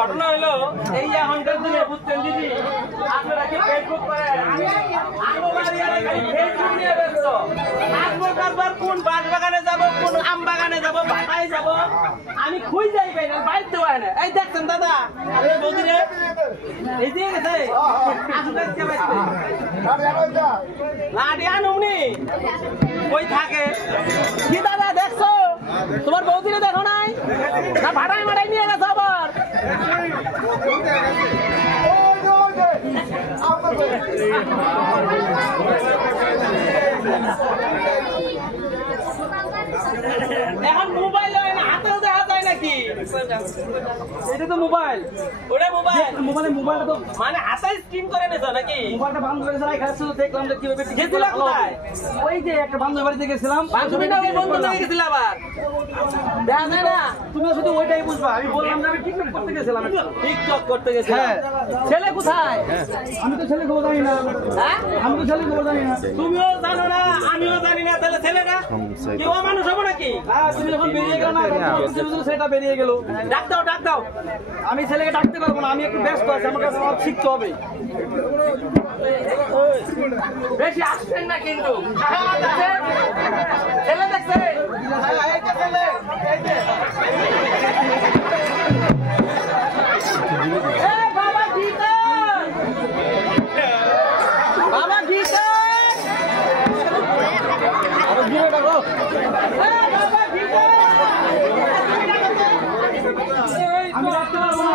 ঘটনা হলো এই এখনকার দিনে বুঝছেন দিদি আপনারা কি ফেসবুক করেন ফেসবুক নিয়ে ব্যস্ত কারবার কোন বাঁশ বাগানে যাবো কোন আম বাগানে যাবো বাসায় যাবো আমি খুঁজ যাই পাই না বাড়িতে হয় না এই দেখছেন দাদা বদিরে এই দিয়ে গেছে লাডি আনুমনি কই থাকে কি দাদা দেখছো তোমার বৌদিরে দেখো নাই না ভাড়াই মাড়াই নিয়ে গেছে আবার এখন মোবাইল হয় না হাতেও দেখা যায় নাকি এটা তো মোবাইল ওটা মোবাইল মোবাইলটা তো মানে হাতে স্ক্রিন করে নিছ নাকি মোবাইলটা বন্ধ করে রাখা আছে দেখলাম যে কিভাবে গেছিলা কোথায় ওই যে একটা বান্ধবীর বাড়িতে গেছিলাম বান্ধবী না ওই বন্ধু নিয়ে গেছিলা আবার দেখা যায় না তুমি শুধু ওইটাই বুঝবা আমি বললাম যে আমি টিকটক করতে গেছিলাম টিকটক করতে গেছিলাম হ্যাঁ ছেলে কোথায় আমি তো ছেলে খবর জানি না হ্যাঁ আমি তো ছেলে খবর জানি না তুমিও জানো না আমিও জানি না তাহলে ছেলেটা কেউ মানুষ হবে নাকি তুমি যখন বেরিয়ে গেল না সেটা বেরিয়ে গেল ডাক দাও আমি ছেলেকে ডাকতে পারবো না আমি একটু ব্যস্ত আছি আমার কাছে সব শিখতে হবে বেশি আসছেন না কিন্তু ছেলে দেখছে বাবা গীতা আমি রাখতে পারবো না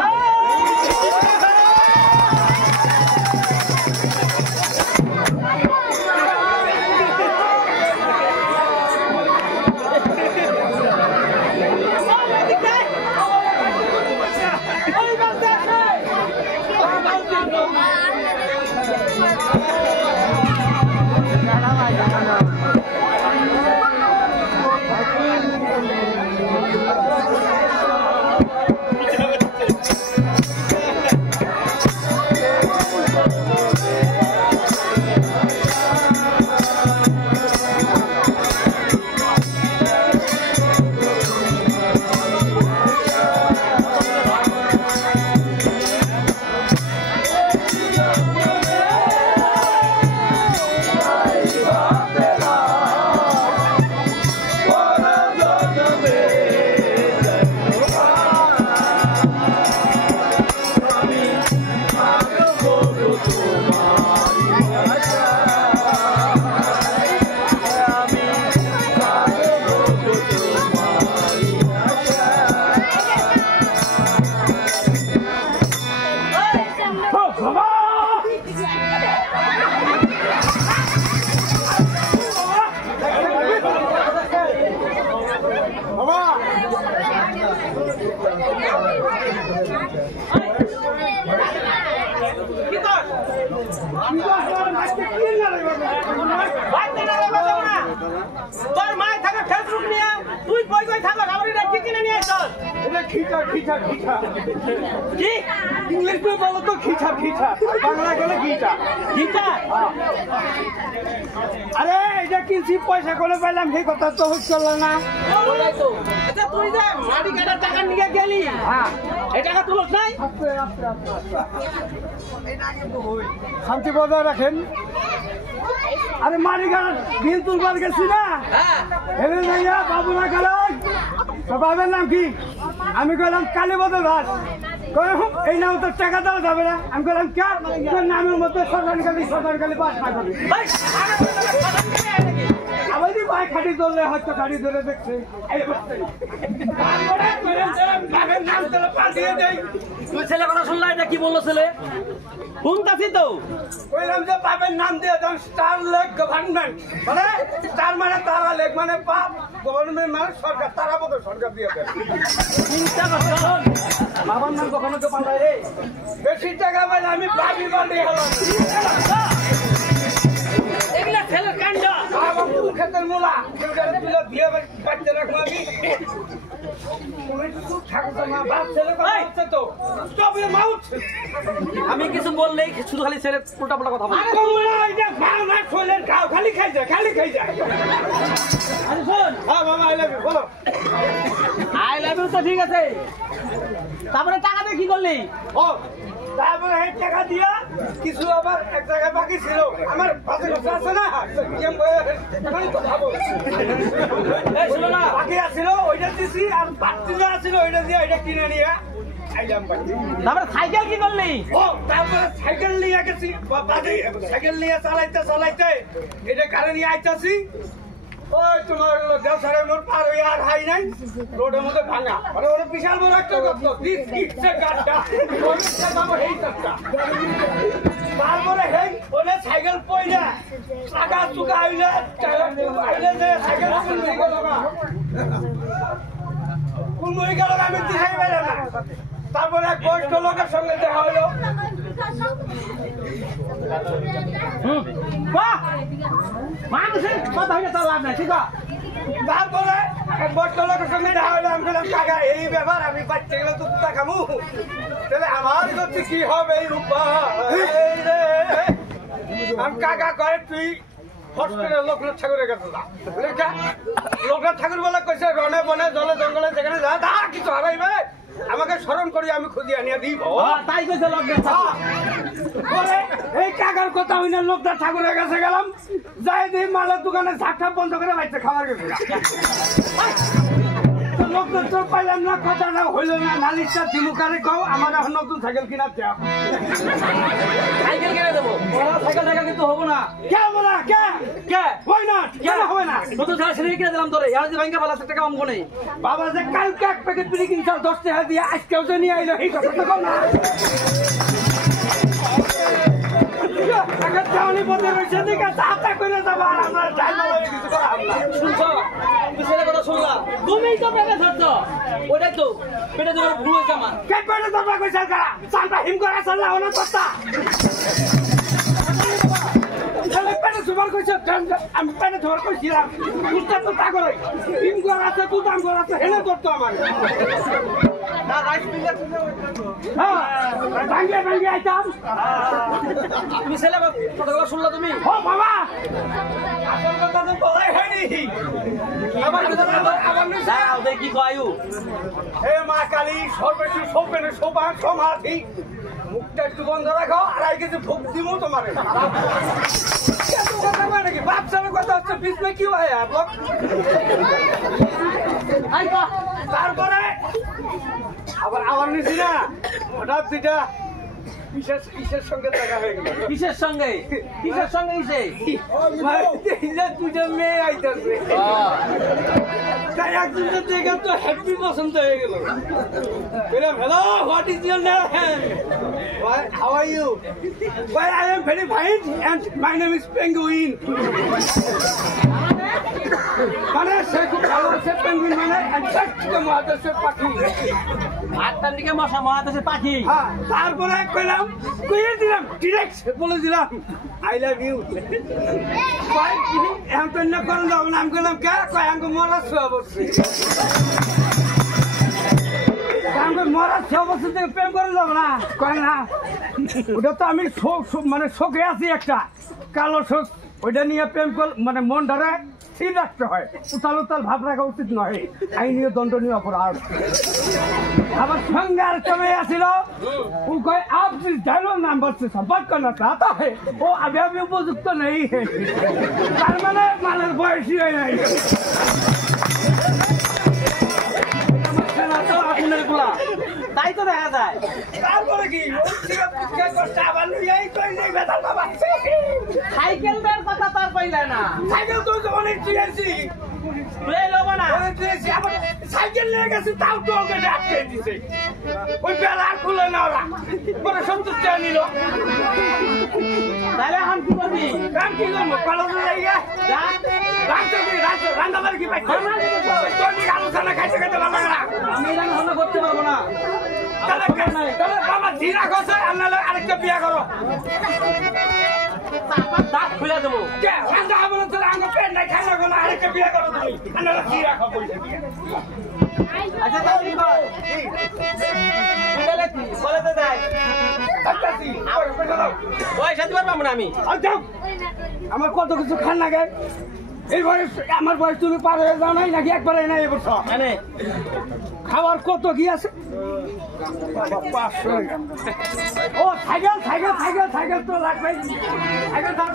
তোর মায় থাকে ফেসবুক নিয়ে তুই কই কই থাকো আমার এটা কি কিনে নিয়ে আসছ এটা খিচা খিচা খিচা কি ইংলিশ में বলো তো খিচা খিচা বাংলা গেলে খিচা গীতা আরে এটা কিনছি পয়সা করে পাইলাম সেই কথা তো হচ্ছিল না বলাই তো আচ্ছা তুই যে মাটি কাটার টাকা নিয়ে গেলি হ্যাঁ এই টাকা তুলছ নাই শান্তি বজায় রাখেন আরে মারিগার বিল তুলবার গেছি না হ্যাঁ হেলে নাইয়া বাবু না গেলেন তো বাবার নাম কি আমি গেলাম কালীপদ দাস এই নাম তো টাকা দেওয়া যাবে না আমি গেলাম কে তোর নামের মধ্যে সরকারি পাস না করবি আবার ভাই খাটি ধরলে হয়তো খাটি ধরে দেখছে নাম তোরা পাঠিয়ে দেয় তুই ছেলে কথা শুনলা এটা কি বললো ছেলে শুনতাছি তো কইলাম যে বাপের নাম দিয়ে দাম স্টার লেক গভর্নমেন্ট মানে স্টার মানে তারা লেক মানে পাপ গভর্নমেন্ট মানে সরকার তারা মতো সরকার দিয়ে দেয় চিন্তা করছ বাবার নাম কখনো কেউ পাল্টায় রে বেশি টাকা পাইলে আমি বাড়ি বাড়ি হলাম এগুলা ছেলের কাণ্ড আমার ক্ষেতের মূলা তুলে দিয়ে বাচ্চা রাখবো আমি আমি কিছু বললেই শুধু খালি ছেলে উল্টা পাল্টা কথা বলে খালি খাই যায় খালি খাই যায় শোন হ্যাঁ বাবা আই লাভ ইউ বলো আই লাভ ইউ তো ঠিক আছে তারপরে টাকা দিয়ে কি করলি ও তারপরে এই টাকা দিয়া কিছু আবার এক জায়গায় বাকি ছিল আমার পাশে বসে আছে না শুনো না বাকি আছিল ওইটা দিছি আর বাড়তি যা আছিল ওইটা দিয়ে ওইটা কিনে নিয়ে আইলাম বাড়ি তারপরে সাইকেল কি করলি ও তারপরে সাইকেল নিয়ে গেছি সাইকেল নিয়ে চালাইতে চালাইতে এটা কারে নিয়ে আইতাছি ওই তোমার দেওসারের মোড় পার হয়ে আর হাই নাই রোডের মধ্যে ভাঙা মানে ওরা বিশাল বড় একটা গর্ত গাড়টা তারপরে হেই ওনে সাইকেল পয়লা চাকা চুকা আইলে আইলে যে সাইকেল কোন মরে গেল আমি দেখাই পেলাম না তারপরে এক বয়স্ক লোকের সঙ্গে দেখা হলো বাহ মানুষের কথা হইলে তার লাভ নাই ঠিক আছে তারপরে এক বয়স্ক লোকের সঙ্গে দেখা হলো আমি বললাম কাকা এই ব্যাপার আমি বাচ্চা গেলে তো কুতা খামু তাহলে আমার গতি কি হবে এই রূপা আমি কাকা কয়ে তুই হসপিটালে লোকনাথ ঠাকুরের কাছে যা লোকনাথ ঠাকুর বলে কইছে রনে বনে জলে জঙ্গলে যেখানে যা তা কিছু হারাইবে আমাকে স্মরণ করি আমি খুঁজি আনিয়া দিব তাই কইছে লোকনাথ পরে এই কাকার কথা হইনা লোকনাথ ঠাকুরের কাছে গেলাম যাই দিই মালের দোকানে ঝাঁকটা বন্ধ করে বাইতে খাবার গেছে লোকনাথ তো পাইলাম না কথাটা হইল না নালিশটা দিমুখারে কও আমার এখন নতুন সাইকেল কিনা দেওয়া সাইকেল কিনে দেবো সাইকেল কিন্তু হবো না কে হবো না কে কে হয় না কেন হবে না নতুন সাইকেল সেটা কিনে দিলাম তোরে আর যে ব্যাংকে ভালো টাকা অঙ্ক নেই বাবা যে কালকে এক প্যাকেট বিড়ি কিনছ 10 টাকা দিয়ে আজকেও যে নিয়ে আইলো এই কথা তো কম না টাকা চাওয়ানি পথে রয়েছে দিকে চাপটা করে যাবো আর আমরা ড্রাইভার কিছু করা হবে না শুনছো তুমি ছেলে কথা শুনলাম তুমিই তো পেটে ধরছো ওটাই তো পেটে ধরে ভুল হয়েছে আমার কে পেটে ধরবা কইছে কারা চালটা হিম করে চাললা ওনা কথা তাহলে পেটে ধরবার কইছে আমি পেটে ধরবার কইছিলাম উত্তর তো তা করে হিম করে আছে কুদাম করে আছে হেলে ধরতো আমার না রাইট ফিঙ্গার হ্যাঁ ভাঙ্গে ভাঙ্গে আইতাম তুমি ছেলে কথাগুলো শুনলা তুমি ও বাবা আসল কথা তো বলাই হয়নি আমার কথা আমার যাও দেখ কি কয়ু হে মা কালী সর্বেশ্বর সৌপেনে শোভা সমাধি মুখটা একটু বন্ধ রাখো আর আই কিছু ভোগ দিব তোমারে নাকি বাচ্চার কথা হচ্ছে বিজনে কি হয় আপলোক তারপরে আবার আমার নিছি না হঠাৎ দুইটা কিসের সঙ্গে দেখা হয়ে গেল কিসের সঙ্গে ইসে দুইটা মেয়ে আইতেছে তাই একজনকে দেখে তো হ্যাপি পছন্দ হয়ে গেল hello what is your name how are you well I am very fine and my name is penguin মানে সে খুব ভালো মহাদেশের পেঙ্গুইন মানে অ্যান্টার্কটিকা মহাদেশের পাখি। আটটার মহাদেশের পাখি। হ্যাঁ, তারপরে কইলাম কইয়ে দিলাম ডিরেক্ট বলে দিলাম আই লাভ ইউ। এখন তো না করেন যাবো না, আমি কইলাম কে কয় আমাকে মরার ছোঁয়া বসছে, আমাকে মরার ছোঁয়া বসছে থেকে প্রেম করে যাবো না, কয় না ওটা তো আমি মানে শোকে আছি একটা কালো শোক, ওইটা নিয়ে প্রেম কর মানে মন ধরে স্থির রাখতে হয়, উতাল উতাল ভাব রাখা উচিত নয়, আইনীয় দণ্ডনীয় অপরাধ। আমার সঙ্গে আর কমে আসিল ও কয় आप जिस डायलॉग नंबर से संपर्क करना चाहता है वो अभी उपयुक्त नहीं है, তার মানে মালের বয়সই হয় নাই। তাই তো দেখা যায়। তারপরে কি সাইকেলটার কথা তার পাইলে না, সাইকেল তো অনেক চিয়েছি, সাইকেল নিয়ে গেছি তাও তো ওকে আটকে দিছে, ওই বেলা আর খুলে না ওরা, পরে সন্তুষ্ট নিল। তাহলে এখন কি করবি? কাম কি করবো কলেজে যাই রান্নাবার কি পাইছি আলোচনা খাইতে খাইতে ভালো লাগে না, আমি রান্না করতে পারবো না। বাবা জিরা খসে আনলে আরেকটা বিয়া করো, দাঁত খুলে দেবো। রান্না হবে না তোরা আমার পেট নাই খাই লাগো না, আরেকটা বিয়া করো তুমি আনলে জিরা খাও বলছে বিয়া। আচ্ছা তাহলে কর কলেজে যাই, পয়সা দিবার পাবো না আমি। আমার কত কিছু খান লাগে, এই বয়স আমার বয়স তুমি পার হয়ে যাও নাই নাকি একবারে নাই এবছর খাওয়ার কত কি আছে? ও সাইকেল সাইকেল সাইকেল সাইকেল তো লাগবে,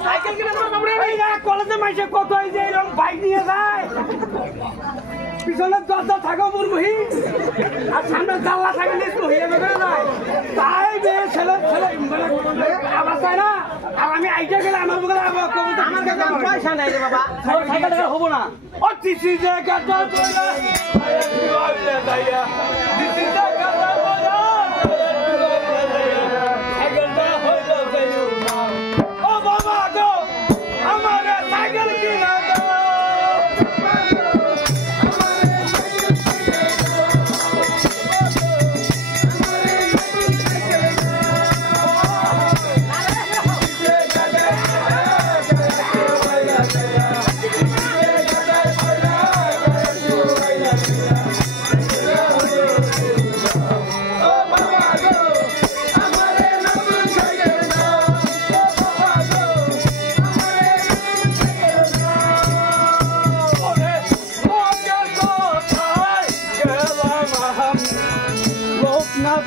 সাইকেল কিনে কলেজে মাইসে কত এই যে এরকম বাইক নিয়ে যায়, পিছনে দরজা থাকো মুরমুহি আর সামনে জানলা থাকে মহিলা বেরোয় যায়, তাই মেয়ে ছেলে ছেলে মানে আবার চায় না। আর আমি আইটা গেলে আমার মুখে আমার কাছে পয়সা নাই রে বাবা, সাইকেল হবো না। ও তিসি যে কাটা ও বাবা গো আমার সাইকেল কিনা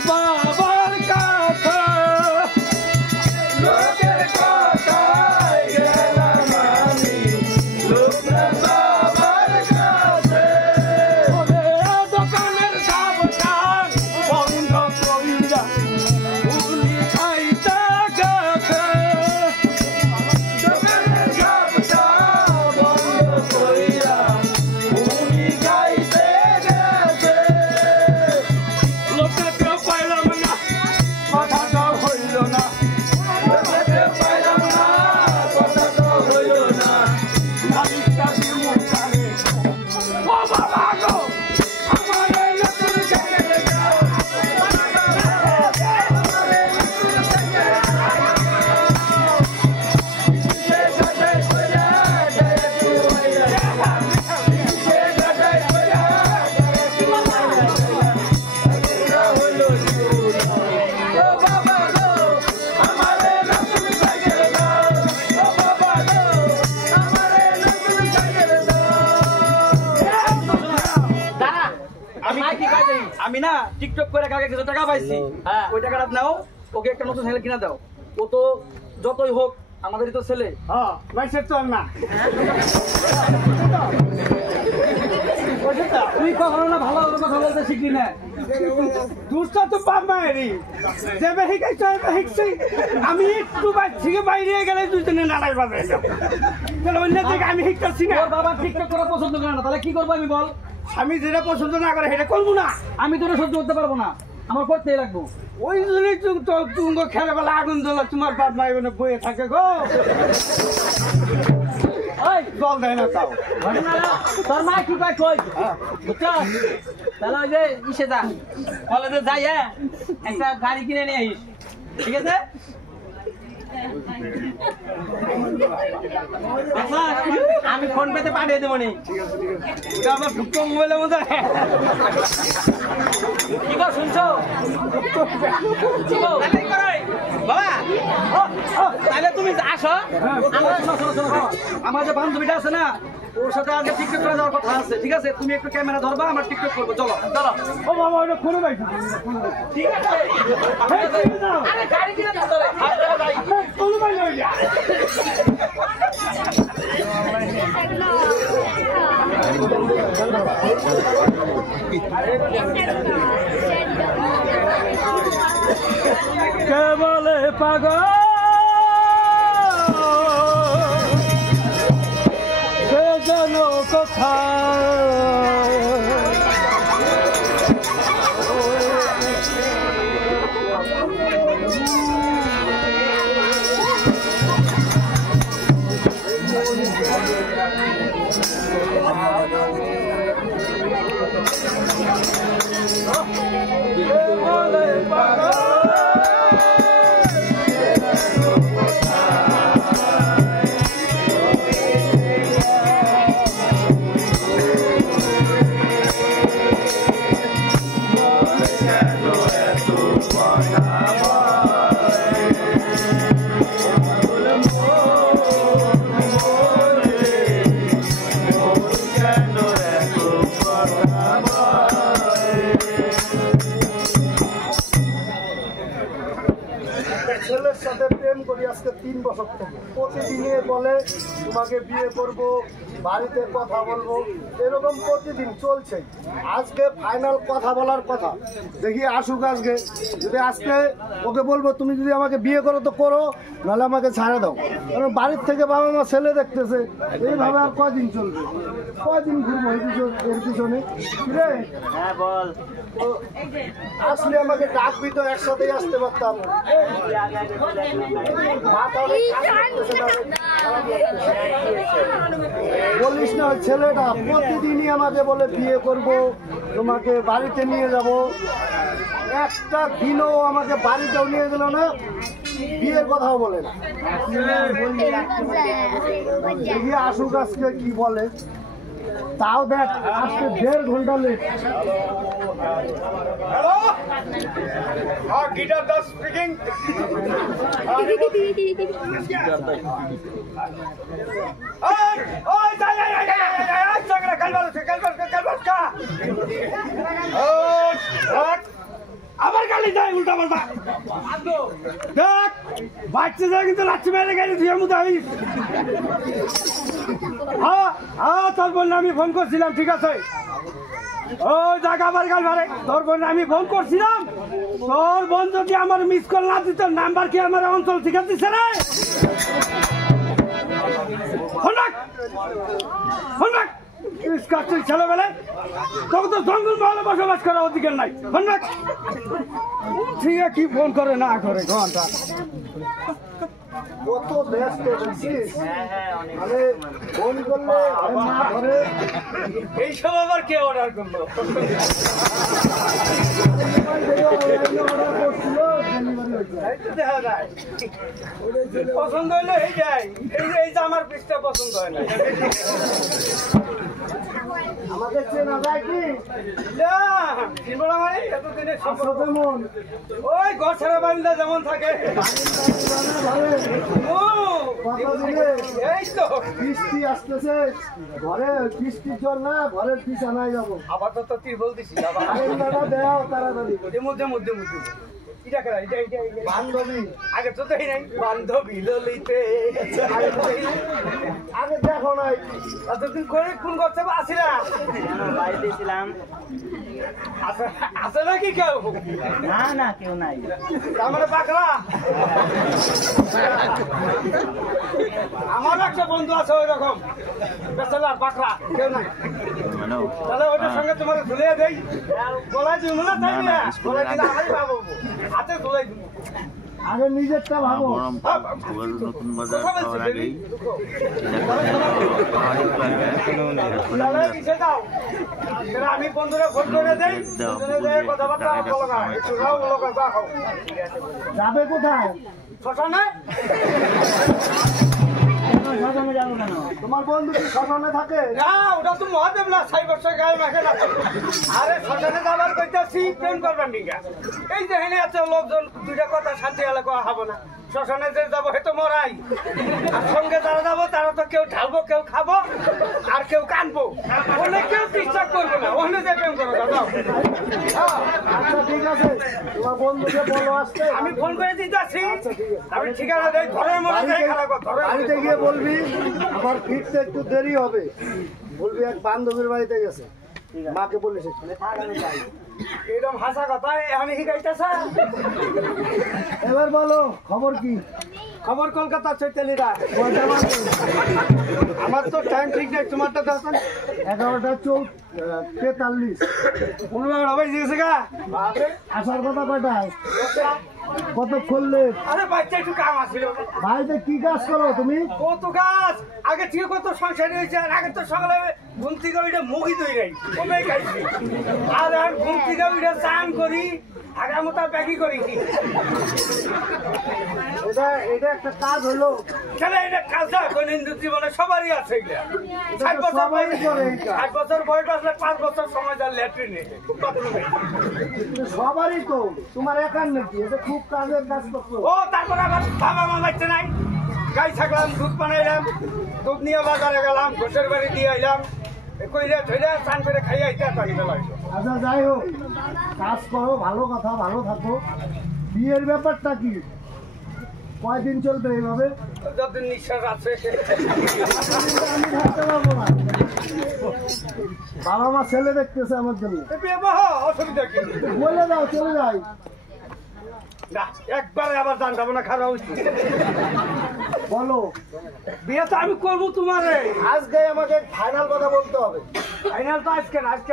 বাবার কাছে লোকের কথায় গেলাম আমি, লোকের বাবার কাছে দোকানের সাবধান বন্ধ কইরা উনি খাইতে গেছে, দোকানের সাবধান বন্ধ কইরা উনি খাইতে গেছে, লোকে পাইলাম না কথাটা হইল না, লোকে পাইলাম না কথাটা হইল না, মালিকটা দিমু কানে ও বাবা গো আমার নতুন সাইকেল দাও, আমি না টিকটক করে কাকে কিছু টাকা পাইছি, ওই টাকাটা নাও ওকে একটা নতুন সাইকেল কিনা দাও, ও তো যতই হোক আমাদেরই তো ছেলে। হ্যাঁ মাইসের তো না তুই কখনো না ভালো কথা বলতে শিখলি না, দুষ্টা তো বাপ মায়েরই যেবে শিখাইছো এবে শিখছি, আমি একটু থেকে বাইরে গেলে দুজনে নাড়াই বাজে, তাহলে অন্য থেকে আমি শিখতেছি না। বাবা টিকটক করা পছন্দ করে না, তাহলে কি করবো আমি বল? আমি যেটা পছন্দ না করে সেটা করবো না, আমি তোরা সহ্য করতে পারবো না, আমার করতেই লাগবো। ওই জন্যই তুমি খেলে বেলা আগুন জ্বলা তোমার বাপ মাই বয়ে থাকে গো। জল দেয় না তাও তোর মা কি কয় কই বুঝছো তাহলে ওই যে ইসে যা কলেজে যাই হ্যাঁ একটা গাড়ি কিনে নিয়ে আইস ঠিক আছে আচ্ছা আমি ফোন পেতে পাঠিয়ে দেবো নি এটা আমার ঢুকতো মোবাইলের মধ্যে কি কর শুনছো বাবা তাহলে তুমি আসো আমার যে বান্ধবীটা আছে না ওর সাথে আজকে টিকটক করে যাওয়ার কথা আছে ঠিক আছে তুমি একটু ক্যামেরা ধরবা আমরা টিকটক করবো চলো চলো ও বাবা ওটা খুলে ভাই ঠিক আছে আরে গাড়ি কিনে দাও তোরে খুলে ভাই লই যা কে বলে পাগল কে জানো কোথায় ছেলের সাথে প্রেম করি আজকে 3 বছর থেকে প্রতিদিনে বলে তোমাকে বিয়ে করব বাড়িতে কথা বলবো এরকম প্রতিদিন চলছে আজকে ফাইনাল কথা বলার কথা দেখি আসুক আজকে যদি আজকে ওকে বলবো তুমি যদি আমাকে বিয়ে করো তো করো নাহলে আমাকে ছাড়া দাও কারণ বাড়ির থেকে বাবা মা ছেলে দেখতেছে এইভাবে আর কদিন চলবে কদিন ঘুরবো এর পিছনে রে হ্যাঁ বল আসলে আমাকে ডাকবি তো একসাথেই আসতে পারতাম বলিস না ছেলেটা প্রতিদিনই আমাকে বলে বিয়ে করব তোমাকে বাড়িতে নিয়ে যাব একটা দিনও আমাকে বাড়িতেও নিয়ে গেল না বিয়ের কথাও বলে না দেখি আসুক আজকে কি বলে তাও দেখ আজকে 1.5 ঘন্টা লেট হ্যালো হ্যাঁ গিটার দাস স্পিকিং ওই যাই চাকরা কালবার কা আবার গালি দেয় উল্টা পাল্টা দেখ বাচ্চা যায় কিন্তু লাচ্ছি মেরে গাড়ি ধুয়ে মুদা হইস হ্যাঁ তোর বোন আমি ফোন করছিলাম ঠিক আছে ওই দেখ আবার গাল মারে তোর বোন আমি ফোন করছিলাম তোর বোন যদি আমার মিস কল না দিত নাম্বার কি আমার অঞ্চল ঠিক আছে রে ফোন রাখ ফোন রাখ ছেলেবেলে তখন তো জঙ্গল মহলে বসবাস করার অধিকার নাই ফোন রাখ ঠিক আছে কি ফোন করে না করে ঘন্টা কত ব্যস্ত দেখছিস মানে ফোন করলে না ধরে এইসব আবার কে অর্ডার করলো দেখা যায় পছন্দ হইলো এই যায় এই যে আমার পিসটা পছন্দ হয় না আমাদের চেনা যায় কি মানে এতদিনের মন ওই ঘর ছাড়া বাড়িটা যেমন থাকে এই তো বৃষ্টি আসতেছে ঘরে বৃষ্টির জল না ঘরের বিছানায় যাবো আবার তো তুই বলতেছিস দেও তাড়াতাড়ি মধ্যে মধ্যে মধ্যে বান্ধবী আগে তো তাই নাই বান্ধবী ললিতে আগে দেখো নাই এতদিন করে কোন করতে আসিরা বাড়িতে ছিলাম আছে নাকি কেউ না কেউ নাই আমার পাকড়া আমার একটা বন্ধু আছে ওই রকম বেচালার পাকড়া কেউ নাই তাহলে ওটার সঙ্গে তোমার ঝুলিয়ে দেই গলায় দিব না তাই না গলায় দিলে আমি পাবো হাতে ঝুলাই দিব আগে নিজেরটা ভাবো। নতুন বাজার খাওয়ার আগেই আমি বন্ধুরা ফোন করে দেই, কথাবার্তা যাবে কোথায়? শ্মশানে। শ্মশানে যাবো কেন? তোমার বন্ধু কি শ্মশানে থাকে? না, ওটা তো মহাদেব না, সাই বর্ষা গায়ে মাখে না। আরে শ্মশানে যাবার কইতাছি, প্রেম করবেন নিকা। এই যে হেনে আছে লোকজন, দুইটা কথা শান্তি হলে কোয়া হবো না। শ্মশানে যে যাবো হে তো মরাই, আর সঙ্গে যারা যাবো তারা তো কেউ ঢালবো, কেউ খাবো, আর কেউ কানবো। ওখানে কেউ বিশ্বাস করবো না, ওখানে যে প্রেম করবো। আচ্ছা ঠিক আছে, তোমার বন্ধুকে বলো আসতে। আমি ফোন করে দিতেছি, আমি ঠিকানা দেই, ঘরের মধ্যে বাড়িতে গিয়ে বলবি আমার ফিরতে একটু দেরি হবে। বলবি এক বান্ধবীর বাড়িতে গেছে, মাকে বলিস এরকম হাসা কথা আমি শিখাইতেছে। এবার বলো খবর কি? খবর কলকাতা চৈতালিরা। আমার তো টাইম ঠিক নেই, তোমারটা দেখেন 11:43। 15 বেজে গেছে গা। আসার কথা কয়টায়? কত করলে? আরে বাচ্চা একটু কাম আসছিল। বাড়িতে কি কাজ করো তুমি? কত কাজ, আগে থেকে কত সংসার হয়েছে। আর আগে তো সকালে ঘুম থেকে ওইটা মুখি তৈরি নাই, কমে খাইছি। আর ঘুম থেকে ওইটা চান করি, আগের মতো ব্যাগি করি। এটা একটা কাজ হলো কেন? এটা কাজটা হিন্দু জীবনে সবারই আছে। 60 বছর বয়স আসলে 5 বছর সময় যায় ল্যাট্রিনে, সবারই তো। তোমার একার নাকি? এটা খুব কাজের কাজ করছো। ও তারপর আবার বাবা মা বাচ্চা নাই, গাই থাকলাম, দুধ বানাইলাম, দুধ নিয়ে বাজারে গেলাম, ঘোষের বাড়ি দিয়ে আইলাম, কইরা ধরে চান করে খাইয়া আইতে পারি না। আচ্ছা যাই হোক, কাজ করো, ভালো কথা, ভালো থাকো। বিয়ের ব্যাপারটা কি কয়দিন চলবে এইভাবে? যতদিন নিঃশ্বাস আছে। আমি থাকতে পারবো না, বাবা মা ছেলে দেখতেছে আমার জন্য। অসুবিধা কি? বলে দাও চলে যাই। না একবারে আবার জান যাবো না, খারাপ হচ্ছে। বলো বিয়ে তো আমি করবো তোমার। আজকে আমাকে ফাইনাল কথা বলতে হবে। ফাইনাল তো আজকে না, আজকে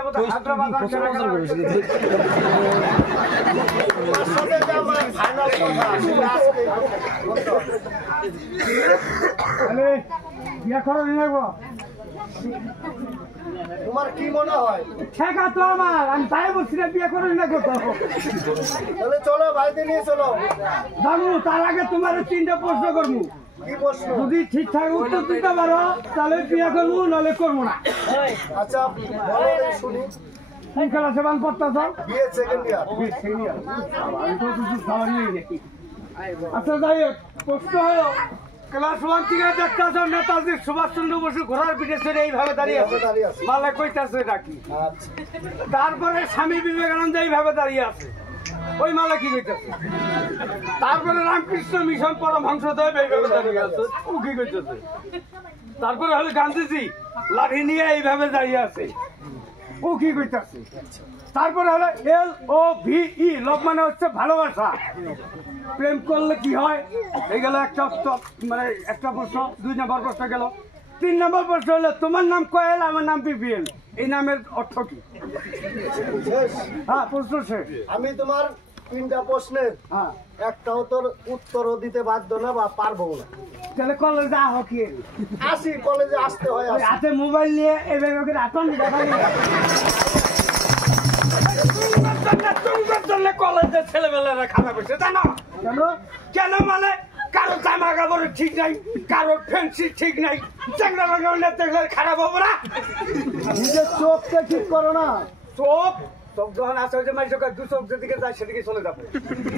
বিয়ে করো নিয়ে নেবো। তোমার কি মনে হয়? ঠেকা তো আমার, আমি তাই বলছি না বিয়ে করে না কোথাও। তাহলে চলো বাড়িতে নিয়ে চলো। জানু তার আগে তোমার 3টা প্রশ্ন করবো। কি প্রশ্ন? যদি ঠিকঠাক উত্তর দিতে পারো তাহলে বিয়ে করবো, নাহলে করবো না। আচ্ছা বলো শুনি। কোন ক্লাসে বান পড়তেছ? BA second year. আমি তো কিছু খাওয়াই নাকি। আচ্ছা যাই হোক, প্রশ্ন হলো ক্লাস 1 থেকে দেখতেছ নেতাজি সুভাষচন্দ্র বসু ঘোড়ার পিঠে চড়ে এইভাবে দাঁড়িয়ে আছে, মালে কইতাছে নাকি? তারপরে স্বামী বিবেকানন্দ এইভাবে দাঁড়িয়ে আছে, ওই মালা কি কইতাছে? তারপরে রামকৃষ্ণ মিশন পরমহংসদেব এইভাবে দাঁড়িয়ে আছে, ও কি কইতাছে? তারপরে হলো গান্ধীজি লাঠি নিয়ে এইভাবে দাঁড়িয়ে আছে, ও কি কইতাছে? তারপরে হলো LOVE, লভ মানে হচ্ছে ভালোবাসা। প্রেম করলে কি হয়? এই গেল একটা, মানে একটা প্রশ্ন। 2 নম্বর প্রশ্ন গেল। 3 নম্বর প্রশ্ন হলো তোমার নাম কোয়েল, আমার নাম BBL, এই নামের অর্থ কি? হ্যাঁ প্রশ্ন শেষ। আমি তোমার 3টা প্রশ্নের একটা উত্তরও দিতে বাধ্য না বা পারবো না। তাহলে কলেজে আহ কি? আসি, কলেজে আসতে হয়। হাতে মোবাইল নিয়ে এভাবে রাতন কলেজের ছেলেমেয়েরা খারাপ হয়েছে জানো কেন? কেন মানে কারো জামা কাপড় ঠিক নাই, কারো ফ্যান্সি ঠিক নাই, চ্যাংড়া দেখলে খারাপ হবো না? নিজের চোখকে ঠিক করো না। চোখ যখন আছে ওই যে মাই চোখ 2 চোখ যেদিকে যায় সেদিকে চলে যাবে।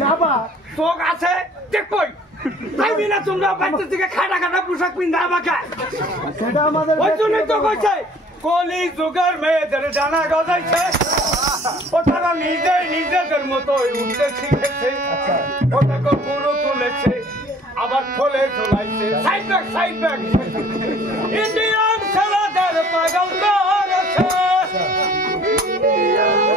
যাবা চোখ আছে দেখবই, তাইবি না তোমরা বাচ্চার দিকে খাটা খাটা পোশাক পিন্ধা আমাকে। সেটা আমাদের ওই জন্যই তো কইছে কলি যুগের মেয়েদের জানা গজাইছে, ও তারা নিজেদের মতো উঠতে শিখেছে, ওটাকে পুরো তুলেছে আবার ফলে চলাইছে। সাইড ব্যাক ইন্ডিয়ান ছেলেদের পাগল করেছে, Indian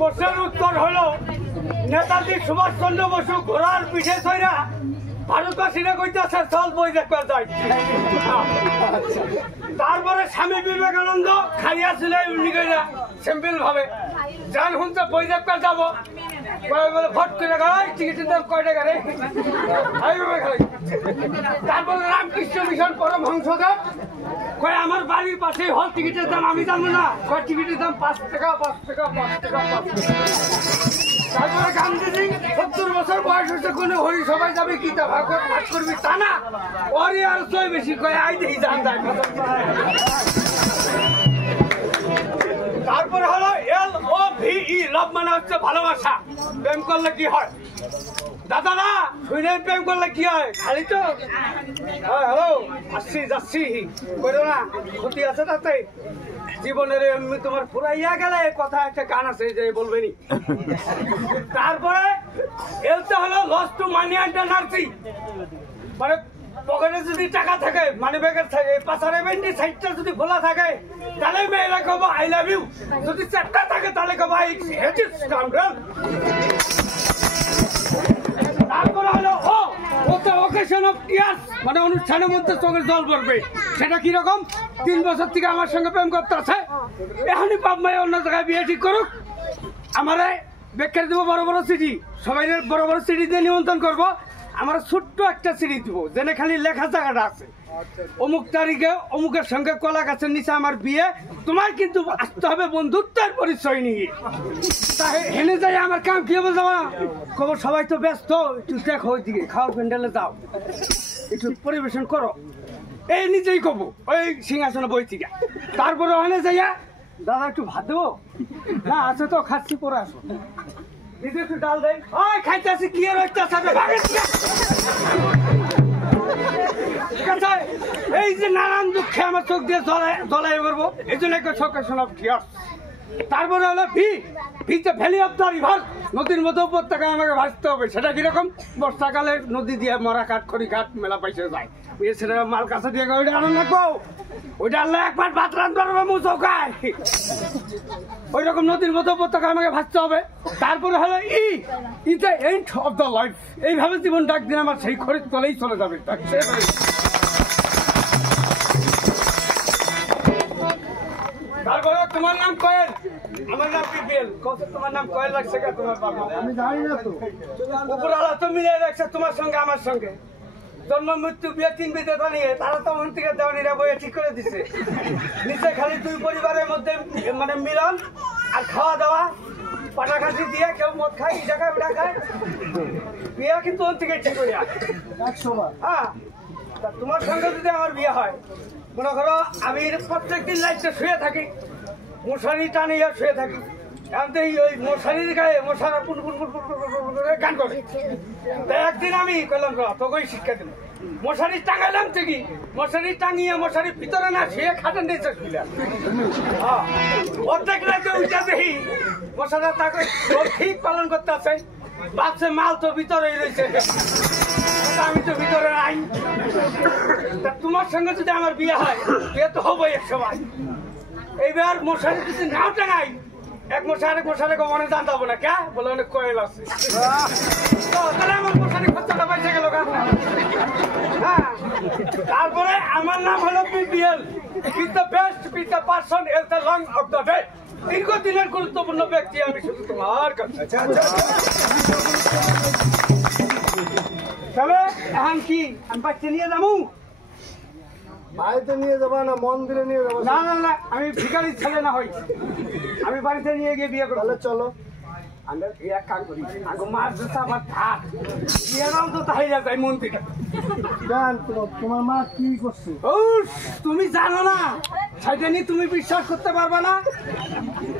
প্রশ্নের উত্তর হলো নেতাজি সুভাষচন্দ্র বসু ঘোড়ার পিঠে ছইরা ভারতবাসীরা কইতাছে চল বই দেখবার যাই। তারপরে স্বামী বিবেকানন্দ খাইয়া ছিল সিম্পল ভাবে যান হুনতে বই দেখবার যাবো বলে ভট করে গাই টিকিটের দাম কয় টাকা রে। তারপরে রামকৃষ্ণ মিশন পরমহংসদেব কয় আমার বাড়ির পাশে হল টিকিটের দাম আমি জানবো না, কয় টিকিটের দাম 5 টাকা 5 টাকা 5 টাকা 5 টাকা। তারপরে গান্ধীজি 70 বছর বয়স হয়েছে কোনো হরি সবাই যাবে কি তা ভাগ করবি তা না, ওরই আর সই বেশি কয় আই দেখি জান যায়। তারপরে হলো LOVE লভ মানে হচ্ছে ভালোবাসা। প্রেম করলে কি হয় দাদা না শুনে প্রেম করলে কি হয় খালি তো হ্যালো আসছি যাচ্ছি করো না ক্ষতি আছে তাতে জীবনের এমনি তোমার ফুরাইয়া গেলে কথা একটা গান আছে যে বলবেনি। তারপরে এলতে হলো loss to money and energy মানে পকেটে যদি টাকা থাকে মানে ব্যাগের থাকে পাশারে বেন্ডি সাইডটা যদি খোলা থাকে তাহলে মেয়েরা কব আই লাভ ইউ, যদি চারটা থাকে তাহলে কব আই হেট ইট স্কাউন্ডারেল। তারপরে হলো ওকেশন অফ টিয়ার্স মানে অনুষ্ঠানের মধ্যে চোখের জল পড়বে। সেটা কিরকম 3 বছর থেকে আমার সঙ্গে প্রেম করতে আছে, এখনই বাপ মাই অন্য জায়গায় বিয়ে ঠিক করুক, আমারে বেকার দেবো বড় বড় সিটি, সবাই বড় বড় সিটি দিয়ে নিমন্ত্রণ করবো, আমার ছোট্ট একটা সিঁড়ি দিব যেখানে খালি লেখা জায়গাটা আছে অমুক তারিখে অমুকের সঙ্গে কলা গাছের নিচে আমার বিয়ে, তোমার কিন্তু আসতে হবে বন্ধুত্বের পরিচয় নিয়ে। তাই হেনে যাই আমার কাম কি হবে যাওয়া খবর সবাই তো ব্যস্ত, একটু দেখো ওইদিকে খাওয়ার প্যান্ডেলে যাও একটু পরিবেশন করো, এই নিজেই কব ওই সিংহাসনে বই থেকে। তারপরে ওখানে যাইয়া দাদা একটু ভাত দেবো না আছে তো খাচ্ছি পরে আসো একটু ডাল দেয় ওই খাইতেছি কি আর এই যে নানান দুঃখে আমার চোখ দিয়ে জ্বলাই করবো এই জন্য একটা শোকেশন অফ টিয়ার্স। তারপরে হলো ভিতে ভ্যালি অফ দ্য রিভার, নদীর মতো উপত্যকায় আমাকে ভাসতে হবে। সেটা কিরকম বর্ষাকালে নদী দিয়ে মরা কাঠ খড়ি কাঠ মেলা পয়সা যায়, সেটা মাল কাছে দিয়ে ওইটা আনন্দ রাখবো, ওইটা আল্লাহ একবার ভাত রান্না করবো মু চৌকায়, ওই রকম নদীর মতো উপত্যকা আমাকে ভাসতে হবে। তারপরে হলো is the end of the life, এইভাবে জীবনটা একদিন আমার সেই খরিদ তলেই চলে যাবে। তারপরে তোমার নাম কয়েল, আমার নাম বিপিএল, তোমার নাম কয়েল লাগছে কে তোমার বাবা আমি জানি না তো, উপরওয়ালা তো মিলিয়ে রাখছে তোমার সঙ্গে আমার সঙ্গে, জন্ম মৃত্যু বিয়ে 3 বিধে বানিয়ে তারা তো মন থেকে দেওয়ানিরা বইয়ে ঠিক করে দিছে, নিচে খালি 2 পরিবারের মধ্যে মানে মিলন আর খাওয়া দাওয়া পাটাখাসি দিয়ে কেউ মদ খায় এটা খায় ওটা খায় বিয়ে কিন্তু ওর থেকে ঠিক হয়ে যায় 100 হ্যাঁ তা তোমার সঙ্গে যদি আমার বিয়ে হয় মনে করো আমি প্রত্যেকদিন লাইটে শুয়ে থাকি মশারি টানিয়ে শুয়ে থাকি ওই মশারির গায়ে মশারা পুন পুন পুন পুন পুন করে গান করে তাই একদিন আমি করলাম তোকেই শিক্ষা দিলাম মশারি টাঙালাম ঠিকই মশারি টাঙিয়ে মশারির ভিতরে না শুয়ে খাটেন দিয়েছে শুইলাম অর্ধেক রাতে উঠে দেখি মশারা তাকে ঠিক পালন করতে আছে ভাবছে মাল তো ভিতরেই রয়েছে আমি তো ভিতরে নাই তোমার সঙ্গে যদি আমার বিয়ে হয় বিয়ে তো হবোই এক সময় এইবার মশারি যদি নাও টাঙাই এক মশারে মনে জান যাবো না কে বলে অনেক কয়েল আছে তাহলে আমার মশারি খরচাটা পাইছে গেল হ্যাঁ তারপরে আমার নাম হলো BBL with the best with the person is the long of the day দীর্ঘদিনের গুরুত্বপূর্ণ ব্যক্তি আমি শুধু তোমার কাছে তবে এখন কি আমি বাচ্চা নিয়ে যাবো বাড়িতে নিয়ে যাবো না মন্দিরে নিয়ে যাবো না না না আমি ভিখারির ছেলে না হই আমি বাড়িতে নিয়ে গিয়ে বিয়ে করবো তাহলে চলো আমরা এক কাজ করি আগে মার জুতা আমার থাক বিয়ে নাম তো তাই যায় মন্দিরে জান তোমার মা কি করছে ও তুমি জানো না সেটা নিয়ে তুমি বিশ্বাস করতে পারবে না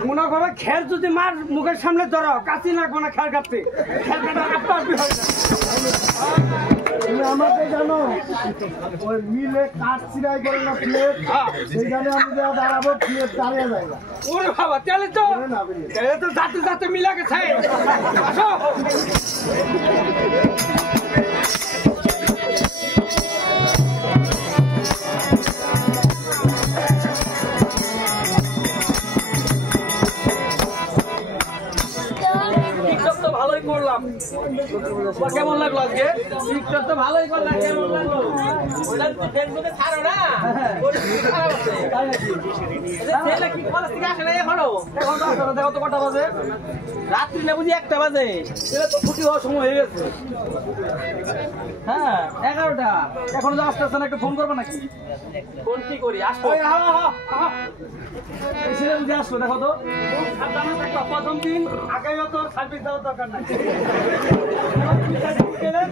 মনে করো খের যদি মার মুখের সামনে ধরো কাছি লাগবো না খের কাটতে খের কাটা আপনি হয়ে যায় তুমি আমাকে জানো ওই মিলে কাঠ চিরাই করে না প্লেট সেখানে আমি যা দাঁড়াবো প্লেট দাঁড়িয়ে যায় না ওরে বাবা তাহলে তো যাতে যাতে মিলা গেছে আসো ভালোই করলাম কেমন লাগলো আজকে টিকটক তো ভালোই করলাম কেমন লাগলো ওটা তো ফেসবুকে ছাড়ো না ছেলে কি কলেজ থেকে আসে না এখনো এখন তো আসলে দেখো তো কটা বাজে রাত্রি না বুঝি 1টা বাজে ছেলে তো ছুটি হওয়ার সময় হয়ে গেছে হ্যাঁ 11টা এখন তো আসতেছে না একটু ফোন করবো নাকি ফোন কি করি আসবো ছেলে বুঝি আসবো দেখো তো প্রথম দিন আগে তো সার্ভিস দেওয়ার দরকার নাই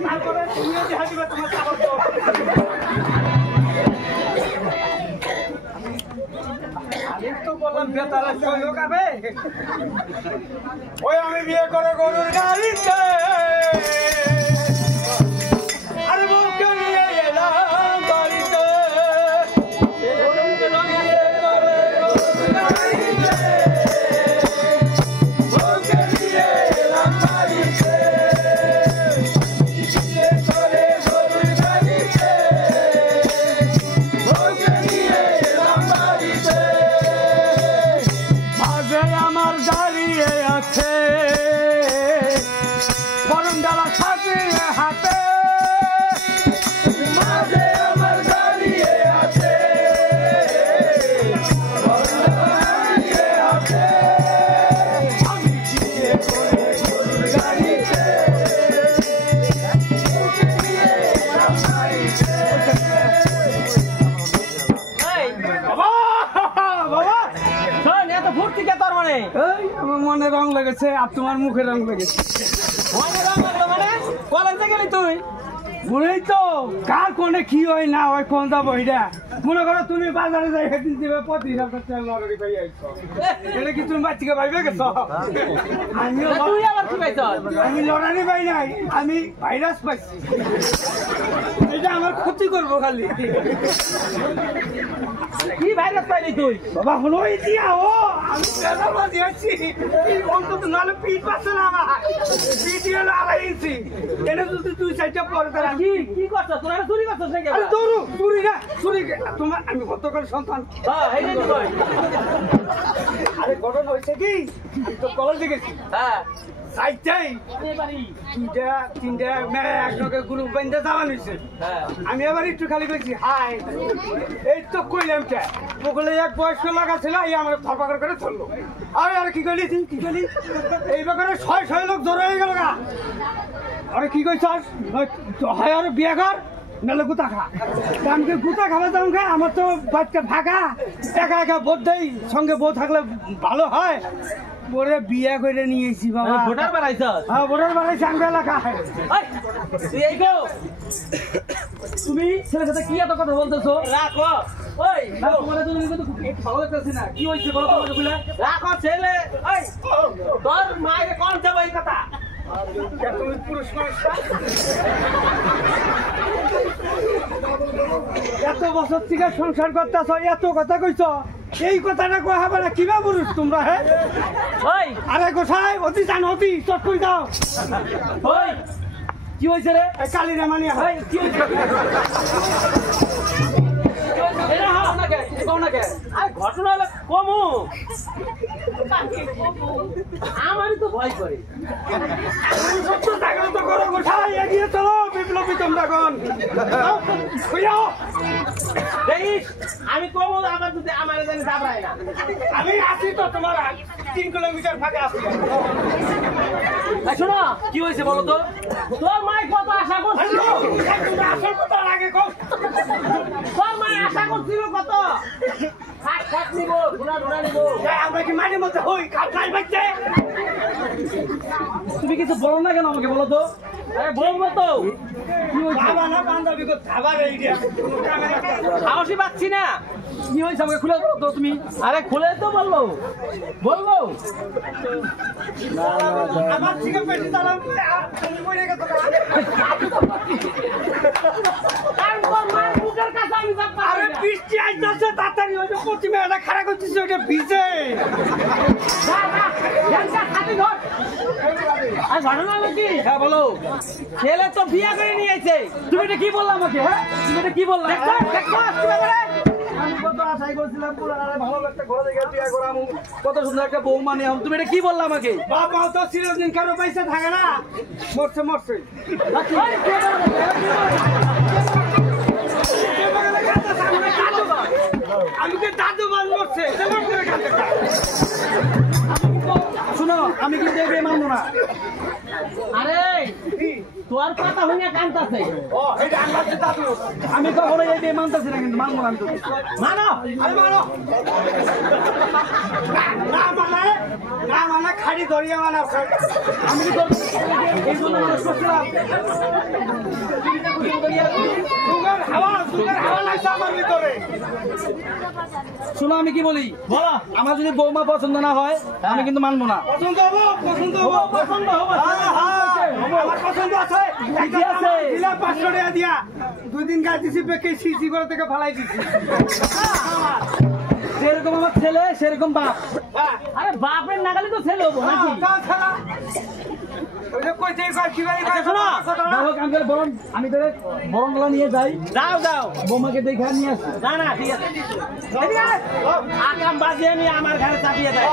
তারপরে তুমিও যে হাঁটিবে তোমার চাকর তো বললাম বেতারা লোক আবে ওই আমি বিয়ে করে গরুর গাড়িতে আরে বউকে নিয়ে এলাম বাড়িতে আমার দাঁড়িয়ে আছে গরম ডালা সাজিয়ে হাতে মাঝে আমার দাঁড়িয়ে আছে আমি বিয়ে করে গরুর গাড়িতে আমার মনে রং লেগেছে আর তোমার মুখে রং লেগেছে কলেজে গেলি তুই মনেই তো কার কোনে কি হয় না হয় কোন যাবো এটা মনে করো তুমি বাজারে যাই সেদিন দিবে 25,000 তেল লড়াই পাই আইছো এটা কি তুমি বাচ্চাকে পাইবে গেছো আমি লড়াই পাই নাই আমি ভাইরাস পাইছি এটা আমার ক্ষতি করবো খালি কি ভাইরাস পাইলি তুই বাবা হলো দিয়া ও আমি বেজাল দিয়েছি অন্তত নালে পিঠ পাচ্ছে না আমার পিঠ হলো 2.5 ইঞ্চি এটা যদি তুই সাইডটা পরে তারা কি কি করছ তোরা চুরি করছ নাকি আরে দৌড়ু চুরি না চুরি তোমার আমি গতকাল সন্তান হ্যাঁ এই রে ভাই আরে ঘটনা হইছে কি তো কলেজে গেছি হ্যাঁ সাইডটাই দুইটা তিনটা মেয়ে একসঙ্গে গ্রুপ বান্ধে যাওয়া হয়েছে আমি আবার একটু খালি কইছি হাই এই তো কইলাম কে বগলে এক বয়স্ক লাগা ছিল এই আমার ধরপাকড় করে ধরলো আমি আর কি কইলি তুই কি কইলি এই ব্যাপারে 6 লোক জড়ো হয়ে গেল গা আরে কি কইছস হয় আর বিয়ে কর নাহলে গুতা খা আমাকে গুতা খাবে তো আমাকে আমার তো বাচ্চা ফাঁকা একা একা বোধ দেই সঙ্গে বউ থাকলে ভালো হয় ওরে বিয়ে করে নিয়েছি বাবা ভোটার বাড়াইছ হ্যাঁ ভোটার বাড়াইছি আমি এলাকায় তুই এই গো তুমি ছেলের সাথে কি এত কথা বলতেছো রাখো ওই তোমাদের তুমি কিন্তু একটু ভালো লাগতেছে না কি হইছে বলো তোমাকে বলে রাখো ছেলে ওই তোর মায়ের কোন যাবে এই কথা তুমি পুরুষ মানুষটা এত বছর থেকে সংসার করতেছ এত কথা কইছ এই কথাটা কই হবে না কিবা পুরুষ তোমরা হ্যাঁ ওই আরে গোসাই অতি জান অতি চট কই দাও ওই কি হইছে রে কালী রে মানিয়া ওই কি হইছে এরা হাও না কে কোন না কে আরে ঘটনা হলো কমু আমারই তো ভয় করে সত্য জাগ্রত করো গোসাই এগিয়ে চলো বিপ্লবী তোমরা কোন কইও দেখিস আমি কমু আমার যদি আমার জানি দাবড়ায় না আমি আছি তো তোমার 3 কিলোমিটার ফাঁকে আছি শোনো কি হয়েছে বলো তো তোর মাই কত আশা করছিল তোমরা আসল কথা আগে কও তোর মাই আশা করছিল কত খাট খাট নিব ধুনা ধুনা নিব আমরা কি মাঝে মধ্যে হই খাই বাচ্চা তুমি কিছু বলো না কেন আমাকে বলো তো আরে বলবো তো বাবা না বান্ধবী কো খাবার এই দিয়া সাহসই পাচ্ছি না কি হয়েছে আমাকে খুলে দাও তো তুমি আরে খুলে তো বলবো বলবো আমার থেকে পেটি তালাম কইরে গেল কারণ তোর মার বুকের কাছে আমি সব আরে বৃষ্টি আইতাছে তাড়াতাড়ি ওই যে প্রতিমা এটা খাড়া করতেছে ওটা ভিজে ঘটনা হলো কি হ্যাঁ বলো ছেলে তো বিয়ে করে নিয়ে আইছে তুমি এটা কি বললা আমাকে হ্যাঁ তুমি এটা কি বললা আমি কত আশাই করছিলাম পুরো ভালো একটা ঘরে দেখে বিয়ে করাম কত সুন্দর একটা বৌমা নিয়ে তুমি এটা কি বললা আমাকে বাবা তো চিরদিন কারো পয়সা থাকে না মরছে মরছে আমি তো দাদু মান মরছে শুনো আমি কিন্তু এই বিয়ে মানবো না আরে তোর কথা হইয়া কান্তাছে ও এটা আমার দাদু আমি কখনো এই বিয়ে মানতেছি না কিন্তু মানবো না আমি তো মানো আরে মানো না মানে খাড়ি ধরিয়া মানে আমি কি করবো এই জন্য মানুষ করছিলাম সুগার হাওয়া লাগছে আমার ভিতরে শোনো আমি কি বলি বলো আমার যদি বৌমা পছন্দ না হয় আমি কিন্তু মানবো না পছন্দ হবো পছন্দ হবো পছন্দ হবে আমার পছন্দ আছে কি আছে? দিলা 500 টাকা দিয়া 2 দিন গাছ দিছি বেকে সিসি করে থেকে ফালাই দিছি যেরকম আমার ছেলে সেরকম বাপ আরে বাপের নাগালে তো ছেলে হবো নাকি শোনো যাই হোক আমি বরং আমি তোদের বরংলা নিয়ে যাই যাও যাও বৌমাকে দেখে নিয়ে আসি না না ঠিক আছে এদিকে আয়। আকাম বাজিয়ে নিয়ে আমার ঘরে চাপিয়ে দেয়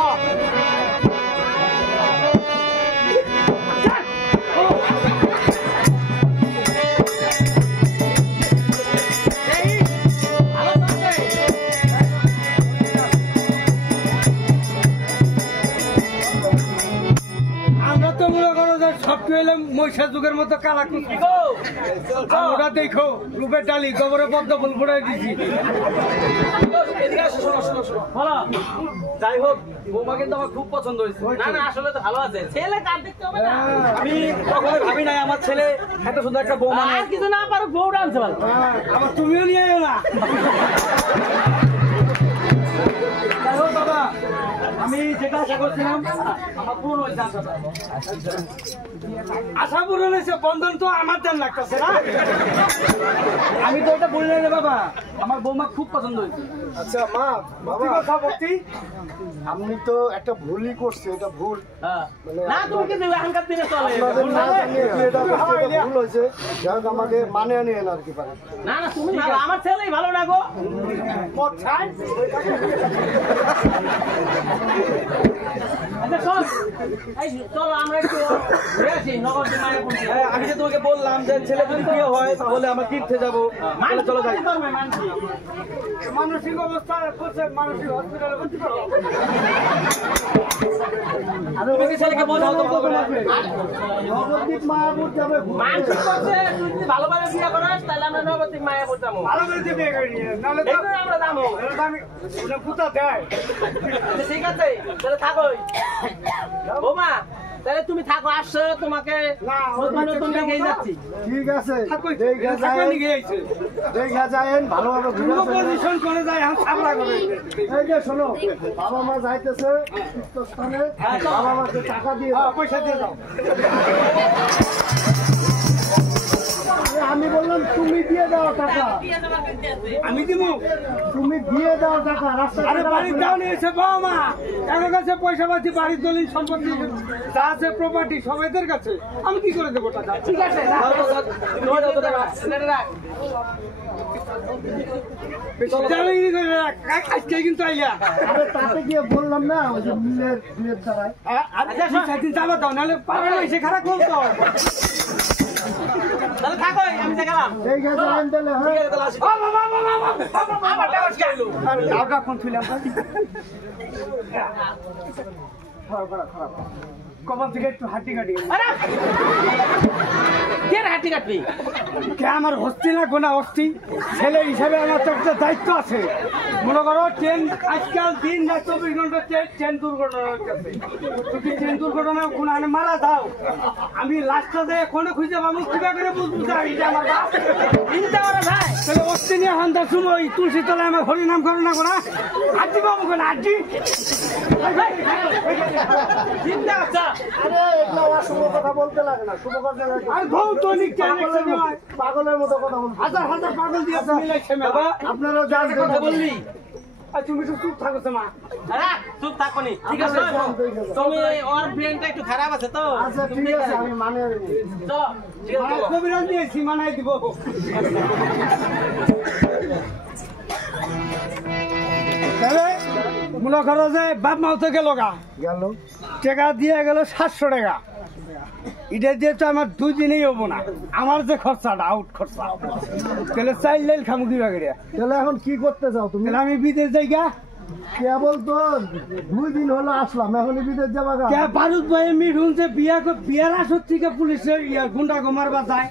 আমরা তো মনে করো যে সব পেলে মহিষা যুগের মতো কালা কুচি ওরা দেখো রূপের ডালি গোবরে পদ্ম ফুল ফুটাই দিছি এদিকে আসো, শোনো শোনো শোনো বলো যাই হোক বৌমা কিন্তু আমার খুব পছন্দ হয়েছে না না আসলে তো ভালো আছে ছেলে কার দেখতে হবে না আমি কখনো ভাবি নাই আমার ছেলে এত সুন্দর একটা বৌমা নেই আর কিছু না পারো বউটা আনছে ভালো আবার তুমিও নিয়ে এলো না যাই হোক বাবা আমি যেটা আশা করছিলাম আমার পূর্ণ হয়েছে আশাটা। আশা পূরণ হয়েছে বন্ধন তো আমার দেন লাগতেছে না আমি তো এটা বলি নাই রে বাবা আমার বৌমা খুব পছন্দ হয়েছে আচ্ছা মা বাবা কথা ভক্তি আপনি তো একটা ভুলই করছে এটা ভুল হ্যাঁ। না তুমি কিন্তু এখনকার দিনে চলে আপনাদের না জানিয়ে বিয়েটা করতে এটা ভুল হয়েছে যাই হোক আমাকে মানিয়ে নিয়ে আর কি পারে না না তুমি ভালো আমার ছেলেই ভালো না গো পথ ছাই আচ্ছা শোন, এই চলো আমরা একটু ঘুরে আসি নগরদ্বীপ মায়াপুর। আমি যে তোমাকে বললাম যে ছেলে যদি বিয়ে হয় তাহলে আমরা তীর্থে যাবো, তাহলে চলো যাই। মানসিক অবস্থা করছে, মানসিক হসপিটালে ভর্তি করো। তুমি কি ছেলেকে বোঝাও তো ভালো করে? নবদ্বীপ মায়াপুর যাবে। মানসিক করছে, তুই যদি ভালোভাবে বিয়ে করিস তাহলে আমরা নগরদ্বীপ মায়াপুর যাবো। ভালো করে যে বিয়ে করি, নাহলে তো এইখানে আমরা যাবো। আমি পুতা দেয়। আচ্ছা, ঠিক আছে, তাহলে থাকোই। বৌমা, তাহলে তুমি থাকো, আসছো তোমাকে নতুন নতুন দেখেই যাচ্ছি। ঠিক আছে, গিয়েছে দেখা যায় ভালোভাবে ঘুরে আসেন। পজিশন করে যায়, আমি সামলা করে। এই যে শোনো, বাবা মা যাইতেছে তীর্থস্থানে, বাবা মাকে টাকা দিয়ে দাও। পয়সা দিয়ে দাও। আরে আমি বললাম তুমি দিয়ে দাও টাকা, আমি দিব। তুমি দিয়ে দাও টাকা। রাস্তা আরে বাড়ির দাও নিয়েছে বাবা মা, কারোর কাছে পয়সা পাচ্ছি, বাড়ির দলিল সম্পত্তি যা আছে প্রপার্টি সব এদের কাছে, আমি কি করে দেবো টাকা? ঠিক আছে, আজকে কিন্তু আইয়া আরে তাতে গিয়ে বললাম না ওই যে মিলের বিয়ের দ্বারায়। সেদিন যাবো তো, নাহলে পাড়ার এসে খারাপ বলতো। তাহলে থাকোই, আমি গেলাম। এই গেছে আইন দিলে হ্যাঁ। আমার টাকা চাইলো। টাকা কোন থুইলাম কখন থেকে একটু হাঁটি কাটি আরে কে হাঁটি কাটবি? কে আমার হস্তি না গোনা হস্তি ছেলে হিসাবে আমার তো একটা দায়িত্ব আছে। মনে করো ট্রেন আজকাল দিন রাত 24 ঘন্টা ট্রেন দুর্ঘটনা হচ্ছে। যদি ট্রেন দুর্ঘটনায় কোনো আনে মারা যাও, আমি লাস্টে কোনো খুঁজে পাবো কিবা করে বুঝবো এটা আমার বাপ। চিন্তা করো ভাই। তাহলে হস্তি নিয়ে হান্তা শুনো, ওই তুলসী তলায় আমার হরি নাম করো না কোনা আড্ডি পাবো কেন আড্ডি? চিন্তা করছো? আরে এগুলো অশুভ কথা বলতে লাগে না, শুভ কথা লাগে। আর ভৌতনিক পাগলের মতো কথা বলতে। হাজার হাজার পাগল দিয়ে মিলাইছে মেলা। আপনারাও জানতে কথা বললি? আর তুমি তো চুপ থাকো মা। আরে চুপ থাকো নি। ঠিক আছে, তুমি ওর ব্রেনটা একটু খারাপ আছে তো। আচ্ছা ঠিক আছে, আমি মানে চলো, ঠিক আছে, চলো। কবিরাজ দিয়েছি মানাই দিব। তাহলে মনে করো যে বাপ মাও তো গেল গা, গেল টাকা দিয়ে গেল 700 টাকা। এটা দিয়ে তো আমার 2 দিনেই হবো না, আমার যে খরচাটা আউট খরচা। তাহলে চাইল লাইল খামু দিবা গেলে, তাহলে এখন কি করতে চাও তুমি? তাহলে আমি বিদেশ যাই গা। কেবল তো 2 দিন হলো আসলাম, এখনই বিদেশ যাবা গা? কে বারুদ ভাই মিঠুন যে বিয়ার আসর থেকে পুলিশের গুন্ডা গোমার বাজায়।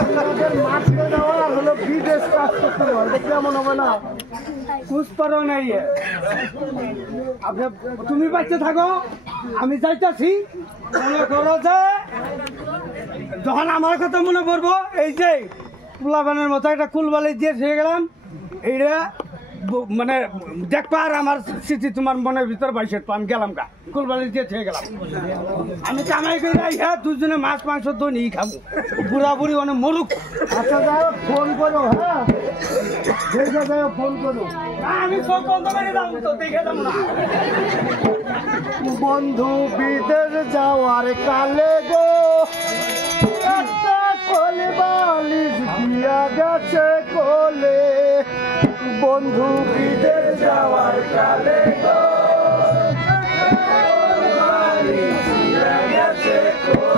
আপনাদের মাঠে যাওয়া আর হলো বিদেশ কাজ করতে হবে, এটা কেমন হবে না? কুছ পারো নাই। তুমি বাচ্চা থাকো, আমি যাইতাছি। মনে করো যে যখন আমার কথা মনে পড়বো, এই যে পোলাবানের মতো একটা কুলবালি দিয়ে থেকে গেলাম, এইটা মানে দেখবা আর আমার স্মৃতি তোমার মনের ভিতর বাইসে আমি গেলাম গা কুলবালি দিয়ে থেকে গেলাম। আমি কামাই করে যাই, হ্যাঁ 2 জনে মাছ মাংস তো নিয়ে খাবো, বুড়া বুড়ি অনেক মরুক। আচ্ছা যাও, ফোন করো। হ্যাঁ দেখে যাও, ফোন করো। আমি সব বন্ধ করে যাবো, তো দেখে যাবো না। বন্ধু বিদেশ যাওয়ার কালে গো একটা কোলে বালিশ দিয়া গেছে কোলে। বন্ধু বিদেশ যাওয়ার কালে গো বালিশ দিয়া গেছে কোলে।